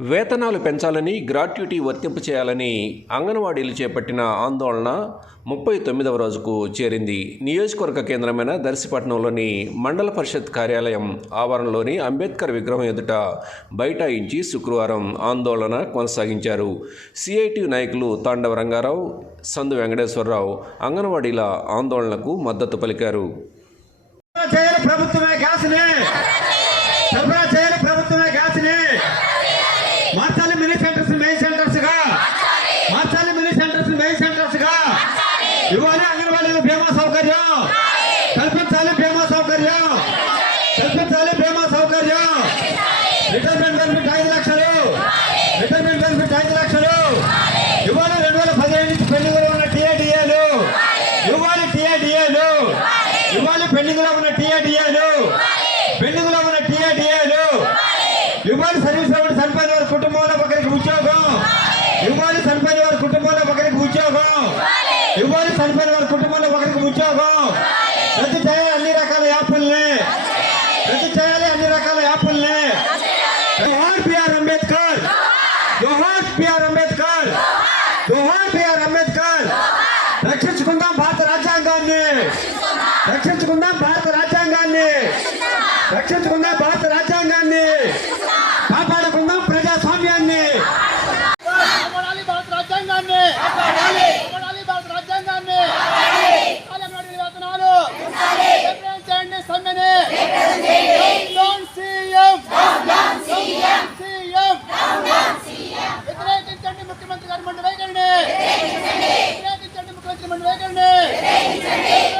వేతనాలు పెంచాలని గ్రాట్యుటీ వర్తింపు చేయాలని అంగన్వాడీలు చేపట్టిన ఆందోళన ముప్పై తొమ్మిదవ రోజుకు చేరింది. నియోజకవర్గ కేంద్రమైన దర్శిపట్నంలోని మండల పరిషత్ కార్యాలయం ఆవరణలోని అంబేద్కర్ విగ్రహం ఎదుట బైఠాయించి శుక్రవారం ఆందోళన కొనసాగించారు. సిఐటి నాయకులు తాండవ రంగారావు సందు వెంకటేశ్వరరావు అంగన్వాడీల ఆందోళనకు మద్దతు పలికారు. ప్రభుత్వమే ఇవ్వాలి పెండింగ్లో ఉన్న టీఆర్టీఏలు పెండింగ్లో. ఉన్న టీఏడిఏలు ఇవ్వాలి సర్వీస్లో ఉన్న చనిపోయిన వారి కుటుంబంలో ఒకరికి ఉద్యోగం. ఇవ్వాలి చనిపోయిన వారి కుటుంబంలో ఒకరికి ఉద్యోగం. ఇవ్వాలి చనిపోయిన వారి కుటుంబంలో ఒకరికి ఉద్యోగం. రద్దు చేయాలి అన్ని రకాల యాప్ల్ని. రద్దు చేయాలి అన్ని రకాల యాప్ల్ని. జోహార్ బిఆర్ అంబేద్కర్. జోహార్ బిఆర్ అంబేద్కర్. జోహార్ బిఆర్ అంబేద్కర్. రక్షించుకుందాం భారత రాజ్యాంగాన్ని. రక్షించుకుందాం భారత రాజ్యాంగాన్ని. రక్షించుకుందాం భారత రాజ్యాంగాన్ని. కాపాడుకుందాం ప్రజాస్వామ్యాన్ని. ముఖ్యమంత్రి గారు మండి వైఖరిని వ్యతిరేకించండి ముఖ్యమంత్రి మండి వైఖరిని